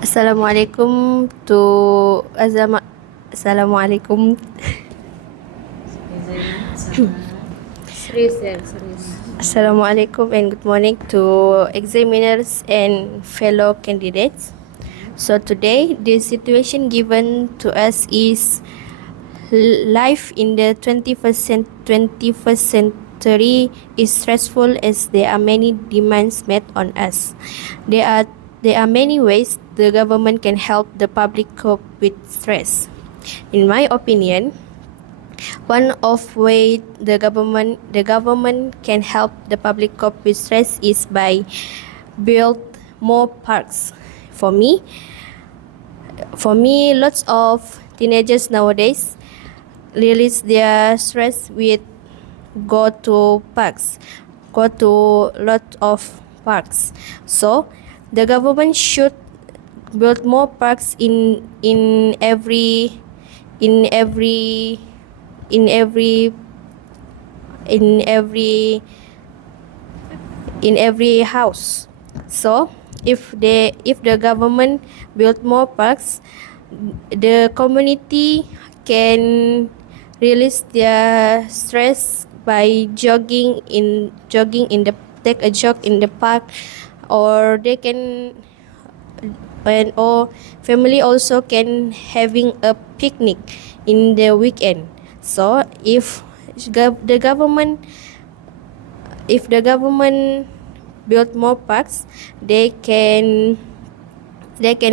Assalamualaikum to Azama. Assalamualaikum. Serius ya, serius. Assalamualaikum and good morning to examiners and fellow candidates. So today the situation given to us is life in the 21st century is stressful as there are many demands met on us. There are many ways the government can help the public cope with stress. In my opinion, one of way the government can help the public cope with stress is by build more parks. For me, lots of teenagers nowadays release their stress with go to lot of parks. So the government should build more parks in every in every in every in every in every house. So if the government build more parks, the community can release their stress by jogging in the take a jog in the park, or they can or family also can having a picnic in the weekend. So if the government build more parks, they can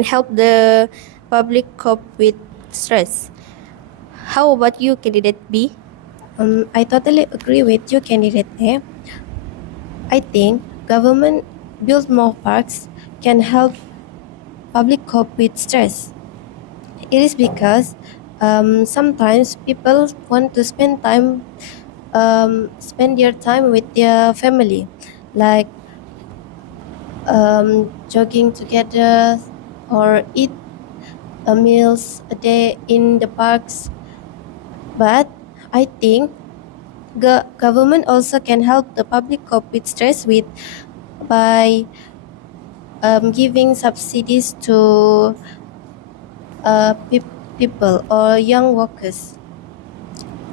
help the public cope with stress. How about you, candidate B? I totally agree with you, candidate A. I think government build more parks can help public cope with stress. It is because sometimes people want to spend their time with their family, like jogging together or eat meals a day in the parks. But I think government also can help the public cope with stress by giving subsidies to people or young workers.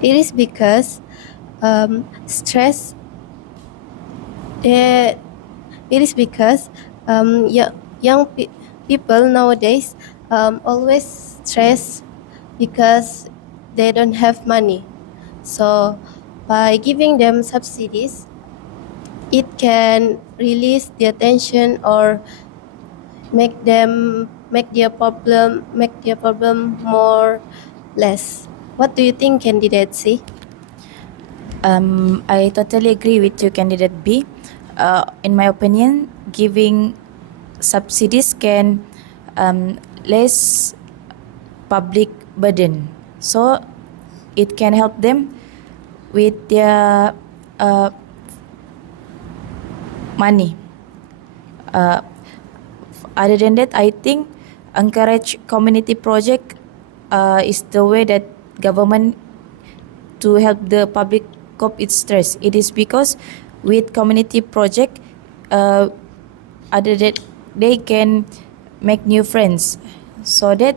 It is because uh, it is because people nowadays always stress because they don't have money. So by giving them subsidies, it can release their tension or make their problem more less. What do you think, candidate C? I totally agree with you, candidate B. In my opinion, giving subsidies can less public burden, so it can help them with their money. Other than that, I think encourage community project is the way that government to help the public cope with stress. It is because with community project, other that they can make new friends, so that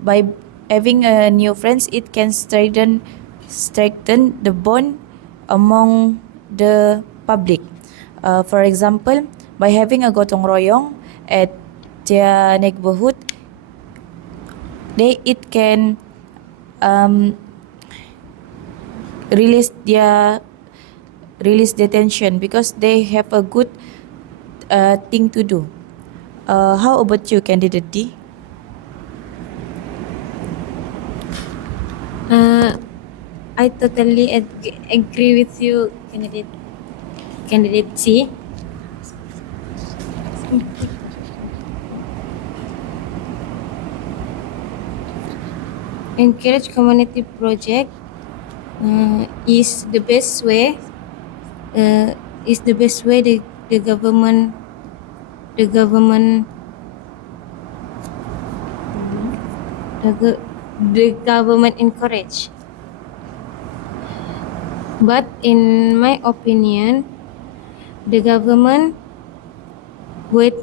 by having new friends, it can strengthen the bond among the public. For example, by having a gotong royong at their neighborhood, it can release their tension because they have a good thing to do. How about you, candidate D? I totally agree with you, candidate C. Encourage community project is the best way. The government the government the government encourage. But in my opinion, the government build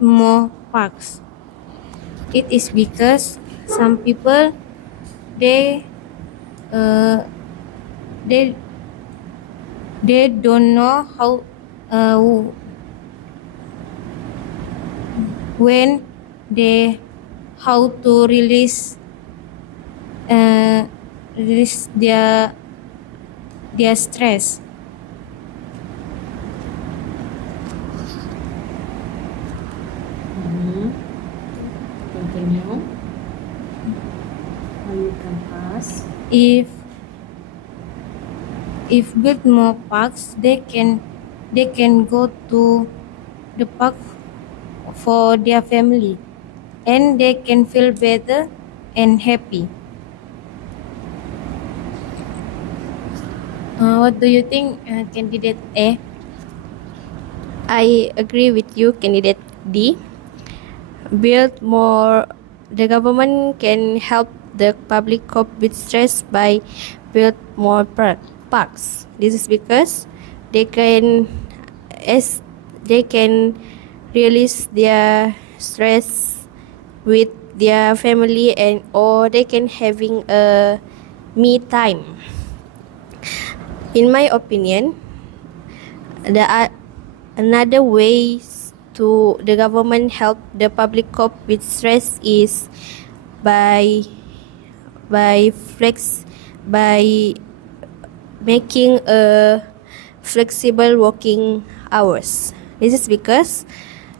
more parks It is because some people they uh, they they don't know uh, when they how to uh, release their stress. Continue. Now you can ask. If build more parks, they can go to the park for their family, and they can feel better and happy. What do you think, candidate A? I agree with you, candidate D. Build more. The government can help the public cope with stress by build more parks. This is because they can, as they can release their stress with their family, and or they can having a me time. In my opinion, the another ways to the government help the public cope with stress is by by flex by making a flexible working hours. This is because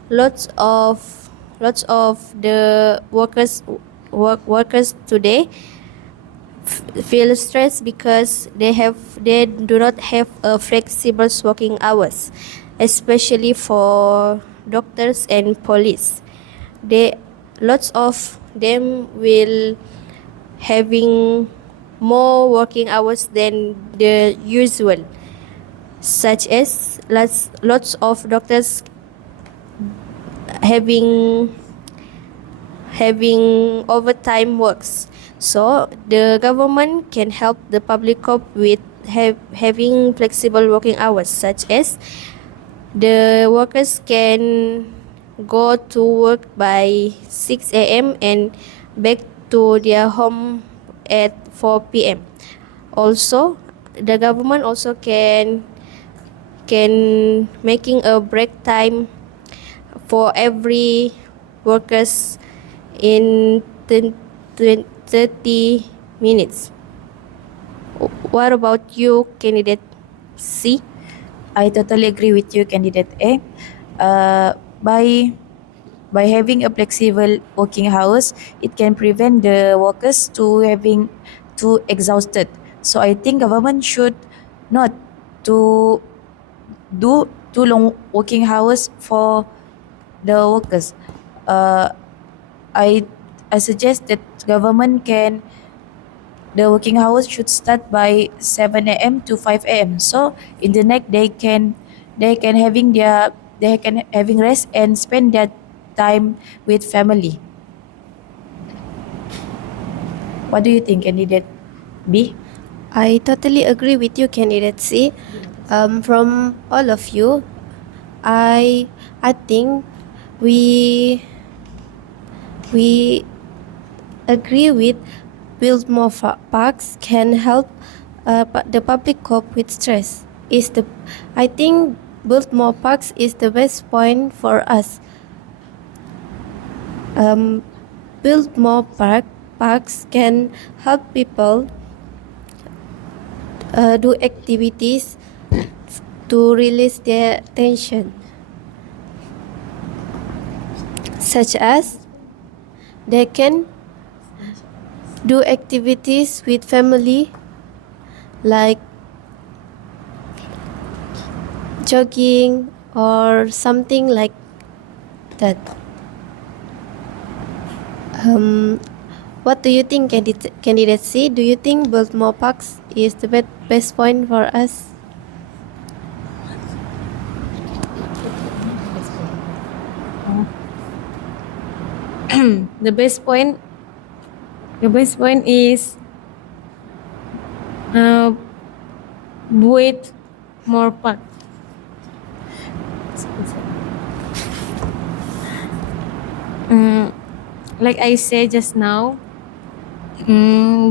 lots of lots of the workers today feel stressed because they do not have a flexible working hours, especially for doctors and police. They lots of them will having more working hours than the usual, such as lots of doctors having having overtime works. So the government can help the public cope with having flexible working hours, such as the workers can go to work by 6 a.m. and back to their home at 4 p.m. Also, the government also can making a break time for every workers in 30 minutes. What about you, candidate C? I totally agree with you, candidate A. Uh, by by having a flexible working hours, it can prevent the workers to having too exhausted. So I think government should not to do too long working hours for the workers. Uh, I I suggest that government can the working hours should start by 7 a.m. to 5 a.m. So in the night they can having rest and spend their time with family. What do you think, candidate B? I totally agree with you, candidate C. From all of you, I think we we agree with build more parks can help the public cope with stress. Is the I think build more parks is the best point for us. Build more parks can help people do activities to release their tension, such as they can do activities with family like jogging or something like that. What do you think, candidate C? Do you think build more parks is the best point for us? The best point is build more park. Like I said just now,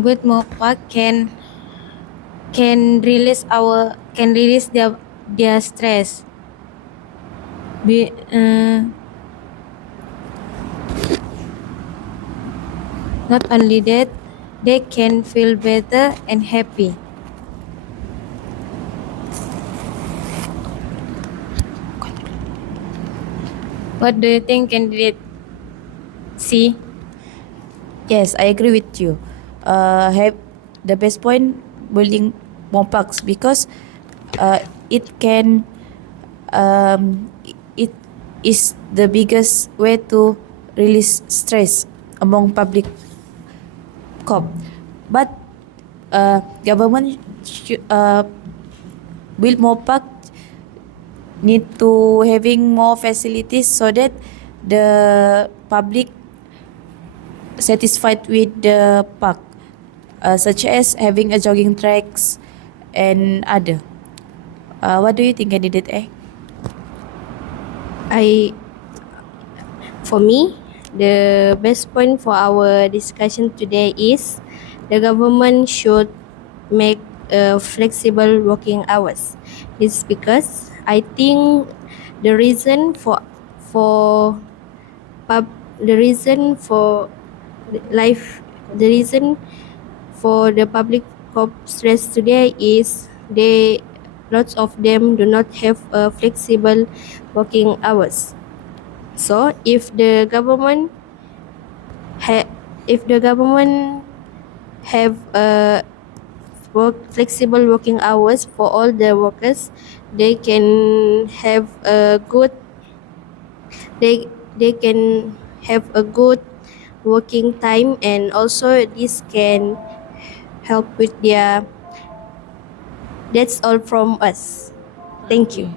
with more park can release their stress. Be, not only that, they can feel better and happy. What do you think, candidate C? Yes, I agree with you. Have the best point building more parks because it can it is the biggest way to release stress among public cop. But government build more park need to having more facilities so that the public satisfied with the park, such as having a jogging tracks and other. What do you think, candidate A? I For me, the best point for our discussion today is the government should make flexible working hours. It's because I think the reason for pub the reason for life the reason for the public cop stress today is they lots of them do not have flexible working hours. So ha- if the government have flexible working hours for all the workers, they can have a good they can have a good working time, and also this can help with their. That's all from us. Thank you.